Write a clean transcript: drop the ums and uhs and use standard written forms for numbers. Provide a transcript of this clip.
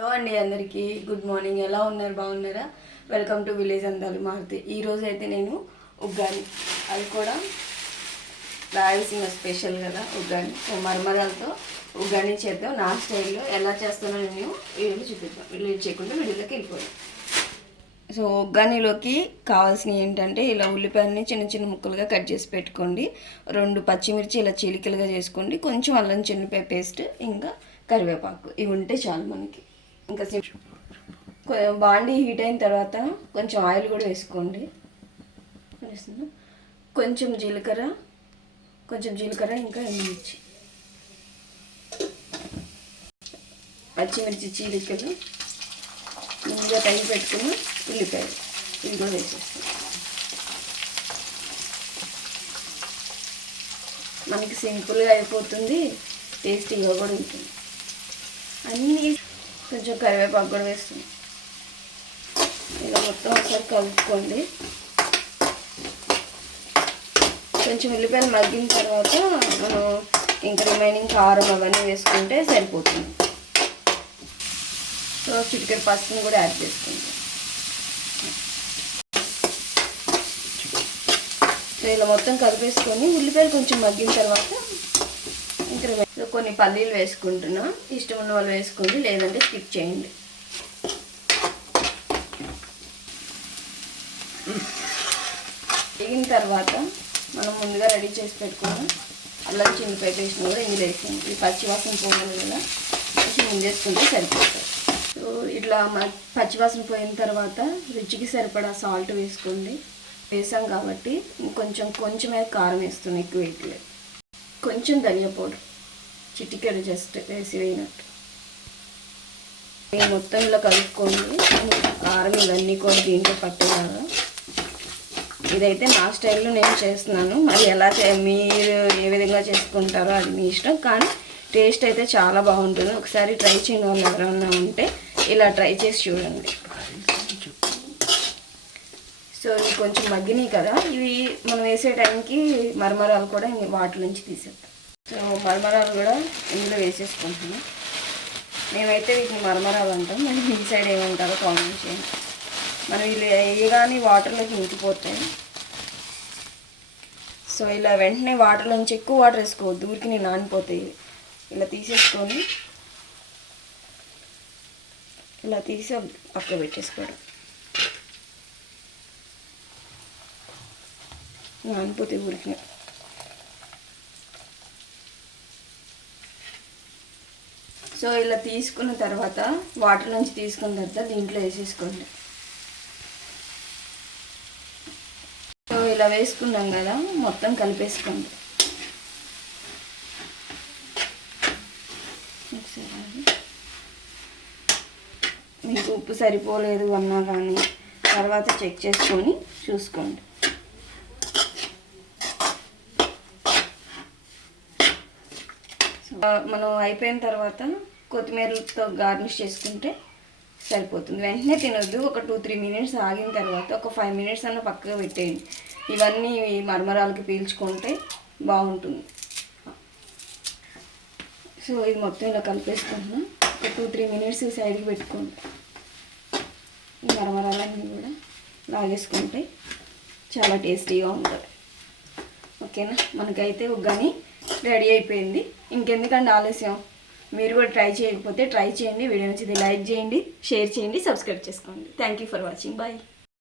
Hello అండి, అందరికీ good morning. ఎలా ఉన్నారు? బాగున్నారా? వెల్కమ్ టు విలేజ్ అందాలు మారుతి. ఈరోజు అయితే నేను ఉగ్గాని, అది కూడా రాయలసీమ స్పెషల్ కదా ఉగ్గాని. సో మరమరాలతో ఉగ్గాని చేద్దాం. నా స్టైల్లో ఎలా చేస్తానో నేను వీడియోలో చూపిద్దాం. వీడియో చేయకుండా వీడియోలోకి వెళ్ళిపోయాం. సో ఉగ్గానిలోకి కావాల్సినవి ఏంటంటే, ఇలా ఉల్లిపాయలని చిన్న చిన్న ముక్కలుగా కట్ చేసి పెట్టుకోండి. 2 పచ్చిమిర్చి ఇలా చీలికలుగా చేసుకోండి. కొంచెం అల్లం చిన్నపాయ పేస్ట్, ఇంకా కరివేపాకు. ఇవి ఉంటే చాలు మనకి. ఇంకా బాండీ హీట్ అయిన తర్వాత కొంచెం ఆయిల్ కూడా వేసుకోండి. కొంచెం జీలకర్ర ఇంకా ఎండుమిర్చి, పచ్చిమిర్చి చీలికలు, ముందుగా తగిలి పెట్టుకుని ఉల్లిపాయలు ఇవి కూడా వేసేస్తాం. మనకి సింపుల్గా అయిపోతుంది, టేస్టీగా కూడా ఉంటుంది. అన్నీ కొంచెం కరివేపాకు కూడా వేస్తుంది. ఇలా మొత్తం ఒకసారి కలుపుకోండి. కొంచెం ఉల్లిపాయలు మగ్గిన తర్వాత మనం ఇంకా రిమైనింగ్ కారం అవన్నీ వేసుకుంటే సరిపోతుంది. సో చిటికెడు పసుపుని కూడా యాడ్ చేసుకుంటాం. సో ఇలా మొత్తం కలిపేసుకొని ఉల్లిపాయలు కొంచెం మగ్గిన తర్వాత ఇంకా కొన్ని పల్లీలు వేసుకుంటున్నా. ఇష్టం ఉన్న వాళ్ళు వేసుకోండి, లేదంటే స్కిప్ చేయండి. వేగిన తర్వాత మనం ముందుగా రెడీ చేసి పెట్టుకున్నాం అల్లం చిన్నపాయ పేస్ట్ కూడా ఇందులో వేసుకోండి. ఈ పచ్చివాసన పోవాలి కదా, కొంచెం ముందేసుకుంటే సరిపోతుంది. సో ఇట్లా పచ్చివాసన పోయిన తర్వాత రుచికి సరిపడా సాల్ట్ వేసుకోండి. వేసాం కాబట్టి కొంచెమే కారం వేస్తున్నాం, ఎక్కువ వేయట్లేదు. కొంచెం ధనియా పౌడర్ చిటికెడు జస్ట్ వేసినట్టు మొత్తం ఇలా కలుపుకోండి. కారం ఇవన్నీ కూడా దీంట్లో పట్టేలాగా. ఇదైతే నా స్టైల్లో నేను చేస్తున్నాను. మరి మీరు ఏ విధంగా చేసుకుంటారో అది మీ ఇష్టం, కానీ టేస్ట్ అయితే చాలా బాగుంటుంది. ఒకసారి ట్రై చేయని వాళ్ళు ఎవరైనా ఉంటే ఇలా ట్రై చేసి చూడండి. సో ఇవి కొంచెం మగ్గినాయి కదా, ఇవి మనం వేసే టైంకి మరమరాలు కూడా వాటి నుంచి తీసేద్దాం. సో మరమరాలు కూడా ఇందులో వేసేసుకుంటున్నాం. మేమైతే వీటిని మరమరాలు అంటాం, మరి మీ సైడ్ ఏమంటారో కామెంట్ చేయండి. మనం వీళ్ళు వేయగానే వాటర్లోకి ఇంకిపోతాయి. సో ఇలా వెంటనే వాటర్లోంచి ఎక్కువ వాటర్ వేసుకోవద్దు, ఊరికి నానిపోతాయి. ఇలా తీసేసుకొని ఇలా తీసి పక్క పెట్టేసుకోవడం. నానిపోతాయి ఊరికి. సో ఇలా తీసుకున్న తర్వాత వాటర్ నుంచి తీసుకున్న తర్వాత దీంట్లో వేసేసుకోండి. సో ఇలా వేసుకున్నాం కదా, మొత్తం కలిపేసుకోండి. మీకు ఉప్పు సరిపోలేదు అన్నా కానీ తర్వాత చెక్ చేసుకొని చూసుకోండి. మనం అయిపోయిన తర్వాత కొత్తిమీరతో గార్నిష్ చేసుకుంటే సరిపోతుంది. వెంటనే తినొద్దు, ఒక 2-3 మినిట్స్ ఆగిన తర్వాత ఒక 5 మినిట్స్ అన్న పక్కగా పెట్టేయండి. ఇవన్నీ మరమరాలకి పీల్చుకుంటే బాగుంటుంది. సో ఇది మొత్తం ఇలా కలిపేసుకుంటున్నాం. ఒక 2-3 మినిట్స్ సైడ్కి పెట్టుకోండి. ఈ మరమరాలన్నీ కూడా లాగేసుకుంటే చాలా టేస్టీగా ఉంటుంది. ఓకేనా, మనకైతే ఉగ్గాని రెడీ అయిపోయింది. ఇంకెందుకంటే ఆలస్యం, మీరు కూడా ట్రై చేయకపోతే ట్రై చేయండి. వీడియో నచ్చితే లైక్ చేయండి, షేర్ చేయండి, సబ్స్క్రైబ్ చేసుకోండి. Thank you for watching. Bye.